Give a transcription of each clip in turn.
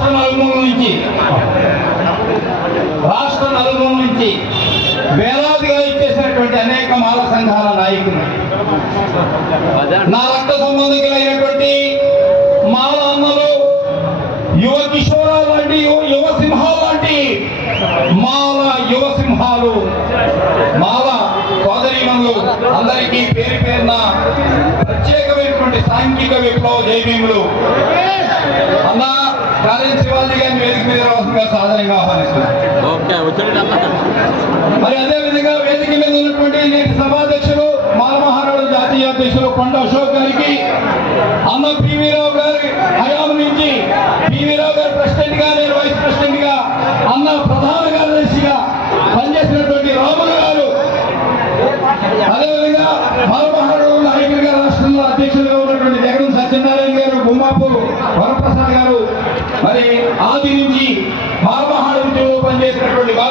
రాష్ట్ర నలుమూల నుంచి. రాష్ట్ర నలుమూల నుంచి వేలాదిగా ఇచ్చేసినటువంటి అనేక మాల సంఘాల నాయకులు. నా రక్త సంబంధికులైనటువంటి ప్రత్యేకమైనటువంటి సాంఘిక విప్లవ జైభీములు అన్న కాలేజీ శివాజీ గారిని వేదిక మీద రావాల్సిందిగా సాధారణంగా ఆహ్వానిస్తున్నాను. ఓకే వచ్చాడు మరి అదే విధంగా వేదిక మీద ఉన్నటువంటి నేటి సభాధ్యక్షులు మాలమహారాడు జాతీయ అధ్యక్షులు కొండ అశోక్ గారికి అన్న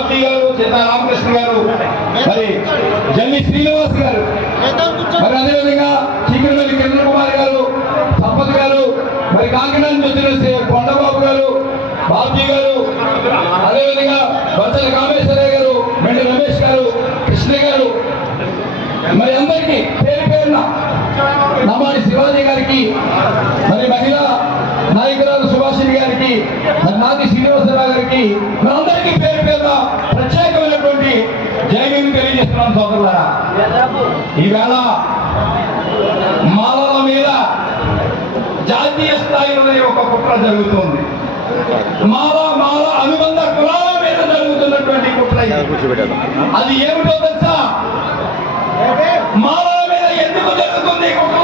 పనిచేసినటువంటి గారు చిత్తా రామకృష్ణ గారు మరి జల్లి శ్రీనివాస్ గారు. మరి అదేవిధంగా చీకటిపల్లి కిరణ్ కుమార్ గారు సంపత్ గారు మరి కాకినాడ నుంచి వచ్చిన కొండబాబు గారు బాబ్జీ గారు అదేవిధంగా బచ్చల కామేశ్వరయ్య గారు మెండి రమేష్ గారు కృష్ణ గారు. మరి అందరికీ పేరు పేరున నమాడి శివాజీ గారికి మరి మహిళా నాయకురాలు సుభాషిణి గారికి నాది శ్రీనివాసరావు గారికి మరి అందరికీ పేరు పేరున ప్రత్యేకమైనటువంటి జయమేమి తెలియజేస్తున్నాను సోదరులారా. ఈవేళ మాలల మీద జాతీయ స్థాయిలోనే ఒక కుట్ర జరుగుతుంది. మాల మాల అనుబంధ కులాల మీద జరుగుతున్నటువంటి కుట్ర అది ఏమిటో తెలుసా? మాలల మీద ఎందుకు జరుగుతుంది కుట్ర?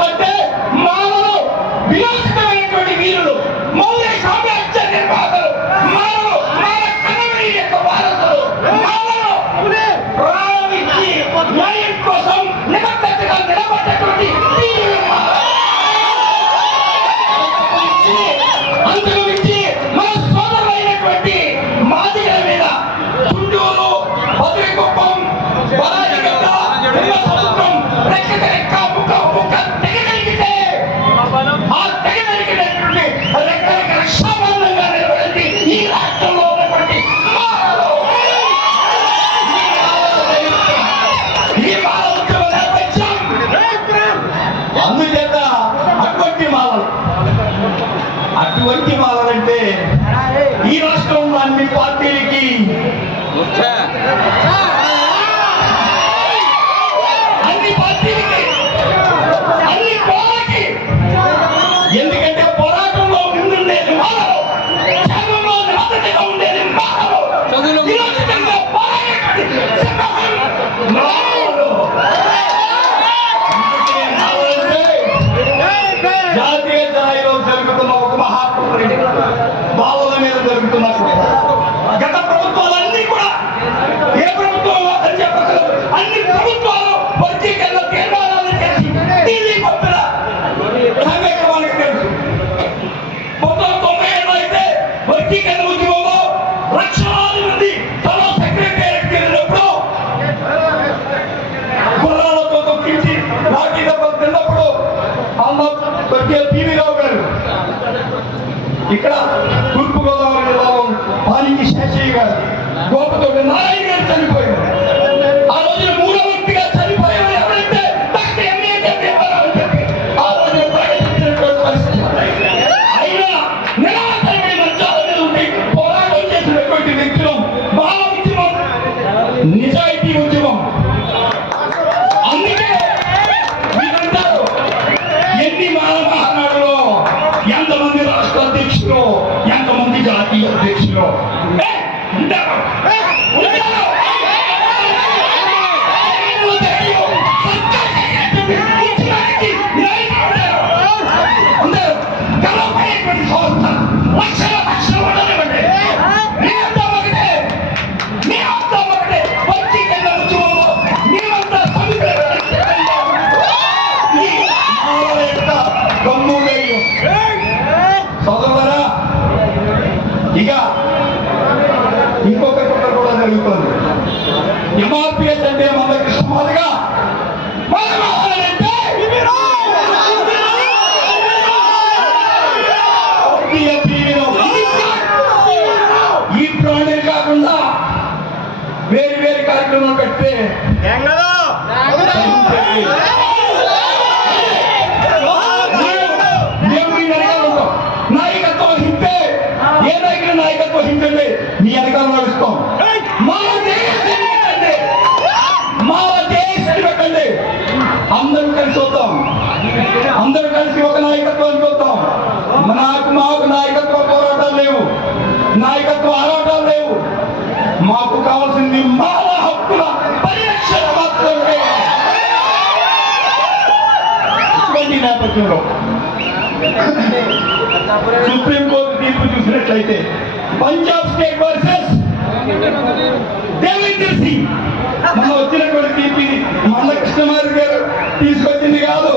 అందుచేత అటువంటి మాలలు. అటువంటి మాలలంటే ఈ రాష్ట్రంలో అన్ని పార్టీలకి స్వర్గీయ పివి గారు ఇక్కడ తూర్పు గోదావరి పాలించి శేషయ్య గారు. గోపతోటి నారాయణ గారు చనిపోయారు. ఆ రోజున మూడో వ్యక్తిగా చనిపోయారు ఎవరంటే డాక్టర్ ఎంఏ చెప్పి ఆ రోజున ప్రకటించినటువంటి పరిస్థితి. అయినా నిరాశమైన మంచాల మీద ఉండి పోరాటం చేసినటువంటి వ్యక్తులు 에! 문다고! 에! 문다고! 에! మేము నాయకత్వం వహిస్తే ఏ నాయకుడు నాయకత్వం వహించండి మీ వెనకాల నడుస్తాం మా దేశాన్ని పెట్టండి అందరూ కలిసి వద్దాం అందరూ కలిసి ఒక నాయకత్వానికి వద్దాం నాకు మాకు నాయకత్వ పోరాటాలు లేవు నాయకత్వ ఆరాటాలు లేవు మాకు కావాల్సింది మానవ హక్కుల పరిరక్షణ మాత్రమే. ఇటువంటి నేపథ్యంలో సుప్రీంకోర్టు తీర్పు చూసినట్లయితే పంజాబ్ స్టేట్ వర్సెస్ దేవేంద్ర సింగ్. మన వచ్చినటువంటి తీర్పు మన కృష్ణమారి గారు తీసుకొచ్చింది కాదు.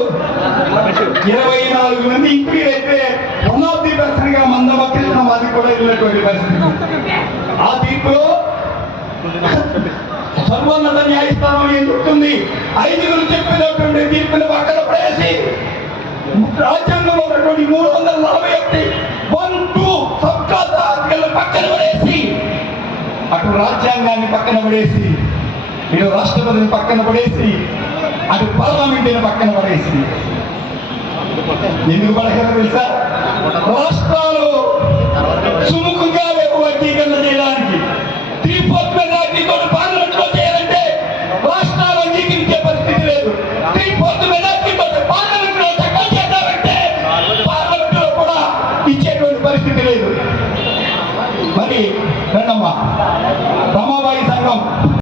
ఇరవై నాలుగు మంది ఇంటికి అయితే వన్ ఆఫ్ ది పర్సన్గా మందమ వారికి కూడా వెళ్ళినటువంటి పరిస్థితి. ఆ తీర్పులో సర్వోన్నత న్యాయస్థానం ఎందుకుంది ఐదుగురు చెప్పినటువంటి తీర్పును పక్కన పడేసి రాజ్యాంగంలో ఉన్నటువంటి మూడు వందల నలభై ఒకటి వన్ టూ సబ్కా పక్కన పడేసి అటు రాజ్యాంగాన్ని పక్కన పడేసి ఇటు రాష్ట్రపతిని పక్కన పడేసి అటు పార్లమెంటుని పక్కన పడేసి. ఎందుకు పడగలరు తెలుసా? రాష్ట్రాలు సుముఖంగా